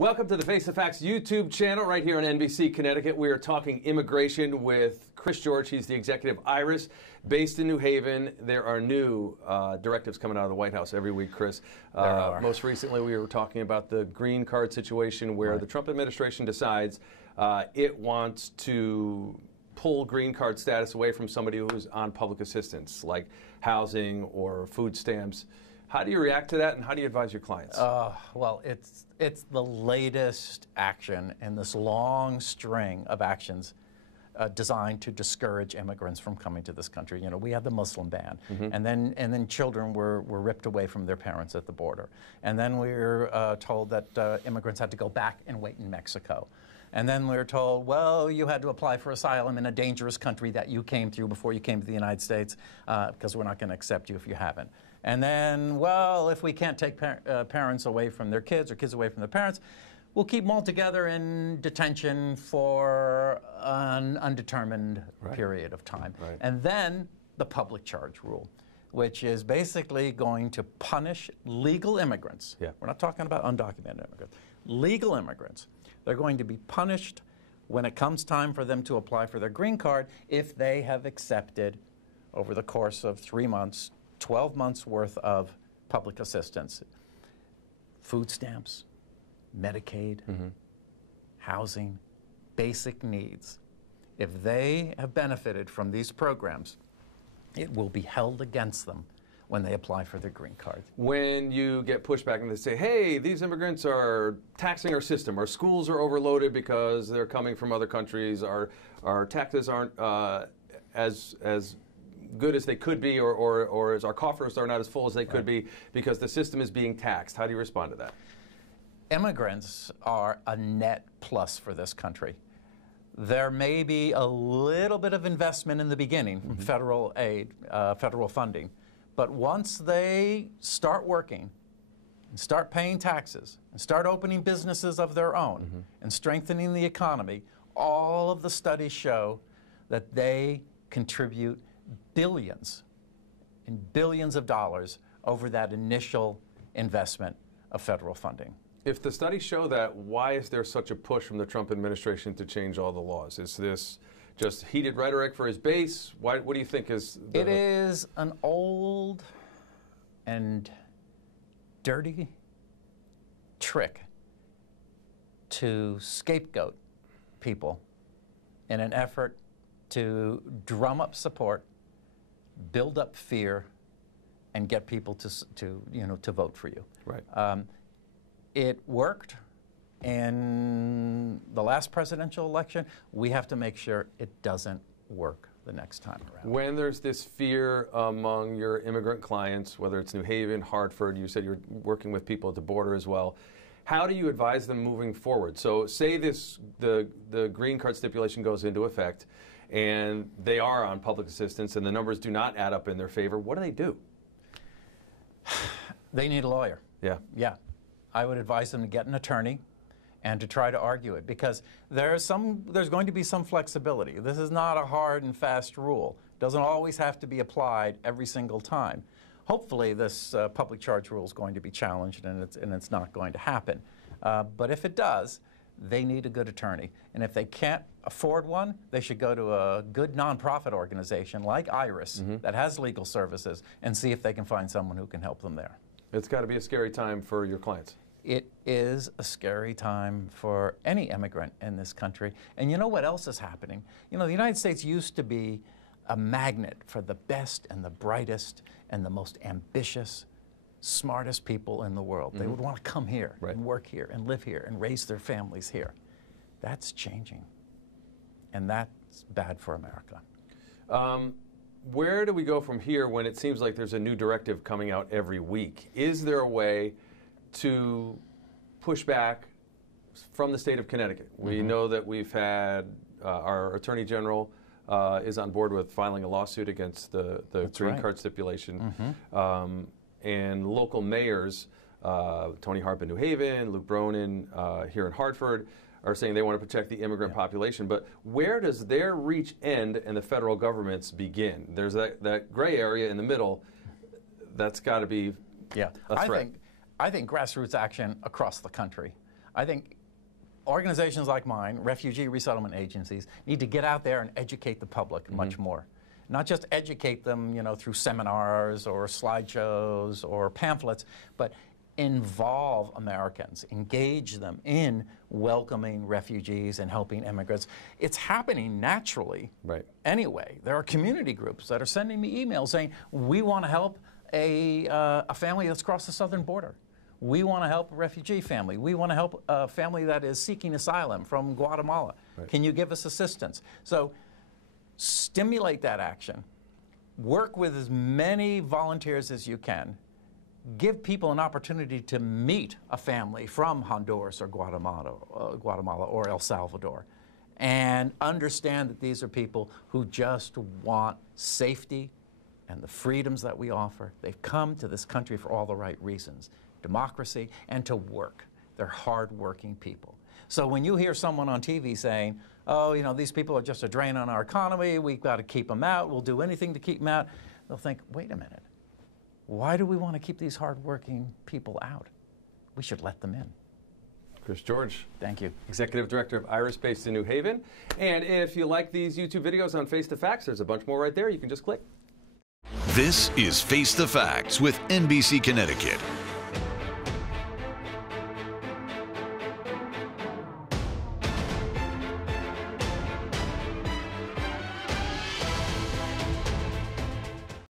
Welcome to the Face the Facts YouTube channel right here on NBC Connecticut. We are talking immigration with Chris George. He's the executive IRIS based in New Haven. There are new directives coming out of the White House every week, Chris. Most recently, we were talking about the green card situation where the Trump administration decides it wants to pull green card status away from somebody who's on public assistance, like housing or food stamps. How do you react to that, and how do you advise your clients? Well, it's the latest action in this long string of actions designed to discourage immigrants from coming to this country. You know, we had the Muslim ban, and then children were ripped away from their parents at the border, and then we were told that immigrants had to go back and wait in Mexico. And then we were told, well, you had to apply for asylum in a dangerous country that you came through before you came to the United States because we're not going to accept you if you haven't. And then, well, if we can't take parents away from their kids or kids away from their parents, we'll keep them all together in detention for an undetermined period of time. And then the public charge rule, which is basically going to punish legal immigrants. We're not talking about undocumented immigrants. Legal immigrants. They're going to be punished when it comes time for them to apply for their green card if they have accepted, over the course of 3 months, 12 months worth of public assistance, food stamps, Medicaid, housing, basic needs. If they have benefited from these programs, it will be held against them when they apply for their green card. When you get pushback and they say, hey, these immigrants are taxing our system, our schools are overloaded because they're coming from other countries, our taxes aren't as good as they could be, or as our coffers are not as full as they could be because the system is being taxed. How do you respond to that? Immigrants are a net plus for this country. There may be a little bit of investment in the beginning from federal aid, federal funding, but once they start working and start paying taxes and start opening businesses of their own and strengthening the economy, all of the studies show that they contribute billions and billions of dollars over that initial investment of federal funding. If the studies show that, why is there such a push from the Trump administration to change all the laws? Is this just heated rhetoric for his base? What do you think is the... It is an old and dirty trick to scapegoat people in an effort to drum up support, build up fear, and get people to vote for you. It worked in the last presidential election. We have to make sure it doesn't work the next time around. When there's this fear among your immigrant clients, whether it's New Haven, Hartford, you said you're working with people at the border as well, how do you advise them moving forward? So say the green card stipulation goes into effect and they are on public assistance and the numbers do not add up in their favor. What do they do? They need a lawyer. Yeah. I would advise them to get an attorney and to try to argue it, because there's going to be some flexibility. This is not a hard and fast rule. It doesn't always have to be applied every single time. Hopefully this public charge rule is going to be challenged and it's not going to happen. But if it does, they need a good attorney. And if they can't afford one, they should go to a good nonprofit organization like IRIS that has legal services and see if they can find someone who can help them there. It's got to be a scary time for your clients. It is a scary time for any immigrant in this country. And you know what else is happening? You know, the United States used to be a magnet for the best and the brightest and the most ambitious, smartest people in the world. They would want to come here and work here and live here and raise their families here. That's changing. And that's bad for America. Where do we go from here when it seems like there's a new directive coming out every week? Is there a way to push back from the state of Connecticut? We know that we've had our Attorney General is on board with filing a lawsuit against the green card stipulation. And local mayors, Tony Harp in New Haven, Luke Bronin here in Hartford, are saying they want to protect the immigrant population. But where does their reach end and the federal government's begin? There's that gray area in the middle. That's got to be a threat. I think grassroots action across the country. I think organizations like mine, refugee resettlement agencies, need to get out there and educate the public much more. Not just educate them, you know, through seminars or slideshows or pamphlets, but involve Americans, engage them in welcoming refugees and helping immigrants. It's happening naturally anyway. There are community groups that are sending me emails saying, we want to help a family that's crossed the southern border. We want to help a refugee family. We want to help a family that is seeking asylum from Guatemala. Can you give us assistance? So stimulate that action. Work with as many volunteers as you can. Give people an opportunity to meet a family from Honduras or Guatemala or El Salvador, and understand that these are people who just want safety and the freedoms that we offer. They've come to this country for all the right reasons, democracy, and to work. They're hard-working people. So when you hear someone on TV saying, oh, you know, these people are just a drain on our economy, we've got to keep them out, we'll do anything to keep them out, they'll think, wait a minute. Why do we want to keep these hardworking people out? We should let them in. Chris George. Thank you. Executive Director of Iris, based in New Haven. And if you like these YouTube videos on Face the Facts, there's a bunch more right there. You can just click. This is Face the Facts with NBC Connecticut.